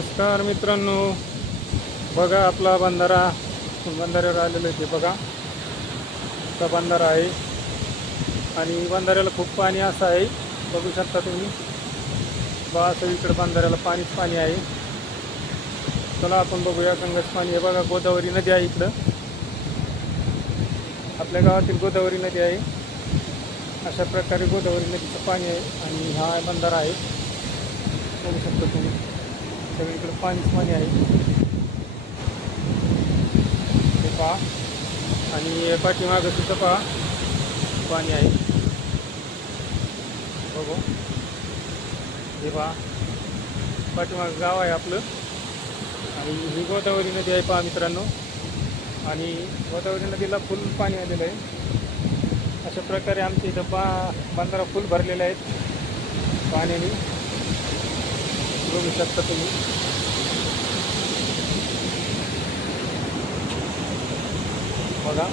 नमस्कार मित्रांनो, बघा आपला बंधाऱ्यावर आलेलं आहे. ते बघा हा बंधारा आहे आणि बंधाऱ्याला खूप पाणी असं आहे, बघू शकता तुम्ही. बा असं इकडं बंधाऱ्याला पाणीच पाणी आहे. चला आपण बघूया गंगाच पाणी. हे बघा गोदावरी नदी आहे इकडं, आपल्या गावातील गोदावरी नदी आहे. अशा प्रकारे गोदावरी नदीचं पाणी आहे आणि हा बंधारा आहे, बघू शकता तुम्ही. सगळीकडे पाणीच पाणी आहे हे पहा. आणि पाठीमागं सुद्धा पहा पाणी आहे, बघू. हे पहा पाठीमागं गाव आहे आपलं आणि ही गोदावरी नदी आहे पहा मित्रांनो. आणि गोदावरी नदीला फुल पाणी आलेलं आहे. अशा प्रकारे आमच्या इथं बंधारा फुल भरलेले आहेत पाण्याने, बघू शकता तुम्ही. बघा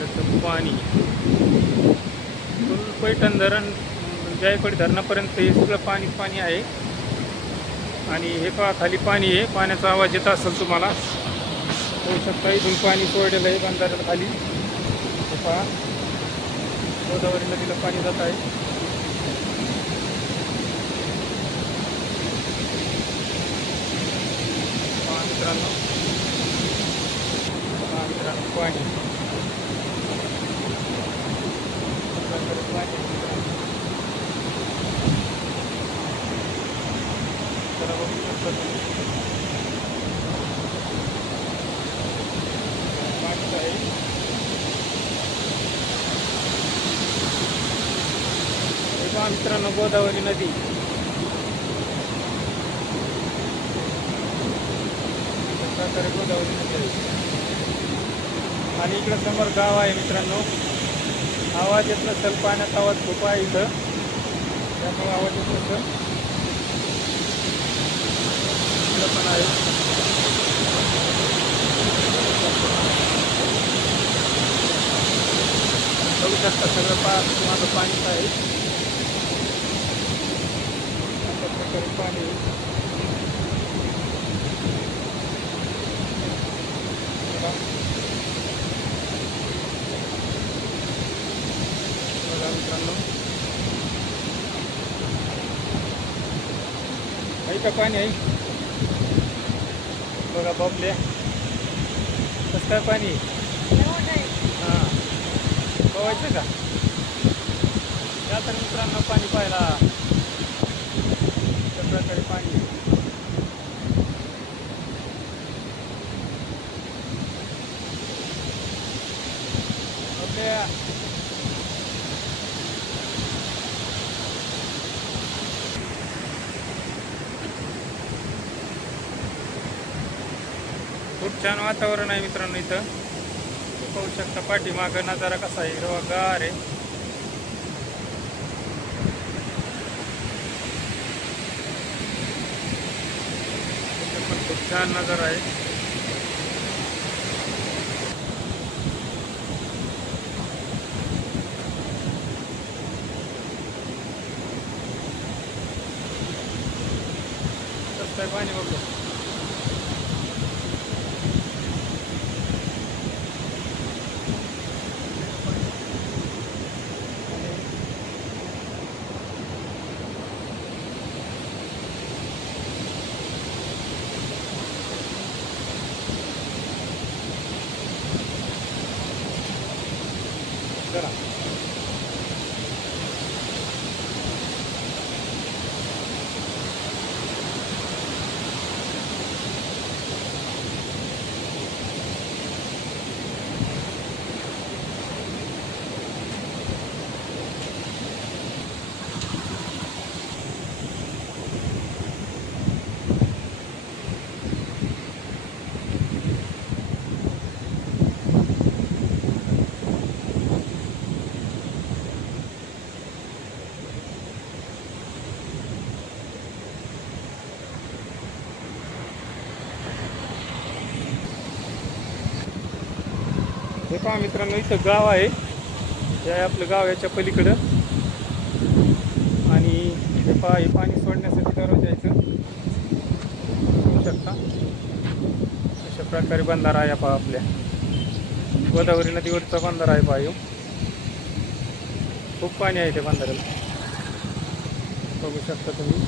बंधाऱ्याचं पाणी फुल पैठण धरण, जायकवाडी धरणापर्यंत हे सगळं पाणीच पाणी आहे. आणि हे पहा खाली पाणी आहे, पाण्याचा आवाज येत असेल तुम्हाला, होऊ शकता. इथून पाणी सोडलेलं आहे बंधाऱ्याला खाली. हे पहा गोदावरी नदीला पाणी जात आहे. पहा मित्रांनो, पाणी तर बघू शकता पाणीच आहे. हे पहा मित्रांनो गोदावरी नदी. प्रकारे गोदावरी नदी आहे आणि इकडं समोर गाव आहे मित्रांनो. आवाज येत नसेल, पाण्यात आवाज खूप आहे इथं, त्यामुळे आवाज येत नसेल. इकडं पण आहे, बघू शकता. सगळं माझं पाणीच आहे, अशा प्रकारे पाणी. बघा मित्रांनो, आहे का पाणी आहे. बघा बाबल्या कसं काय पाणी. हां बघायचं का, या तर मित्रांनो पाणी पाहायला. त्या प्रकारे पाणी बाबल्या. खूप छान वातावरण आहे मित्रांनो इथं, पाहू शकता. पाठीमागं नजारा कसा आहे, हिरवागार आहे. इथं पण खूप छान नजारा आहे. कसं काय पाणी बघतो. चला हे पहा मित्रांनो, इथं गाव आहे, हे आहे आपलं गाव याच्या पलीकडं. आणि हे पहा, हे पाणी सोडण्यासाठी दररोज यायचं बघू शकता. अशा प्रकारे बंधारा आहे पहा आपल्या गोदावरी नदीवरचा बंधारा आहे पहा ह्यो. खूप पाणी आहे ते बंधाऱ्याला, बघू शकता तुम्ही.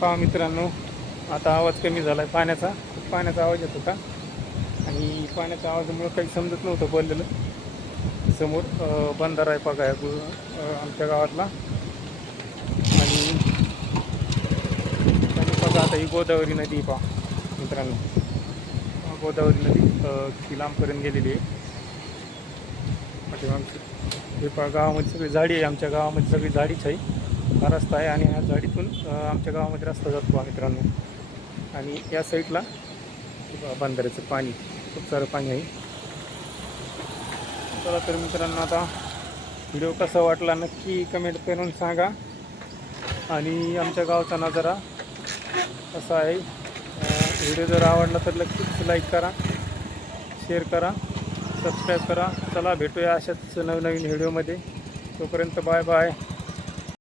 पहा मित्रांनो, आता आवाज कमी झाला आहे पाण्याचा. खूप पाण्याचा आवाज येत होता आणि पाण्याच्या आवाजामुळे काही समजत नव्हतं बोललेलं. समोर बंधारा आहे बघा आमच्या गावातला. आणि बघा आता ही गोदावरी नदी पहा मित्रांनो, गोदावरी नदी किती लांबपर्यंत गेलेली आहे. हे पहा, गावामध्ये सगळी झाडी आहे, आमच्या गावामध्ये सगळी झाडीच आहे. हा रस्ता आहे आणि ह्या झाडीतून आमच्या गावामध्ये रस्ता जातो मित्रांनो. आणि या साईडला बंधाऱ्याचं पाणी, खूप सारं पाणी आहे. चला तर मित्रांनो, आता व्हिडिओ कसा वाटला नक्की कमेंट करून सांगा. आणि आमच्या गावचा नजारा कसा आहे, व्हिडिओ जर आवडला तर नक्कीच लाईक करा, शेअर करा, सबस्क्राईब करा. चला भेटूया अशाच नवनवीन व्हिडिओमध्ये. तोपर्यंत बाय बाय.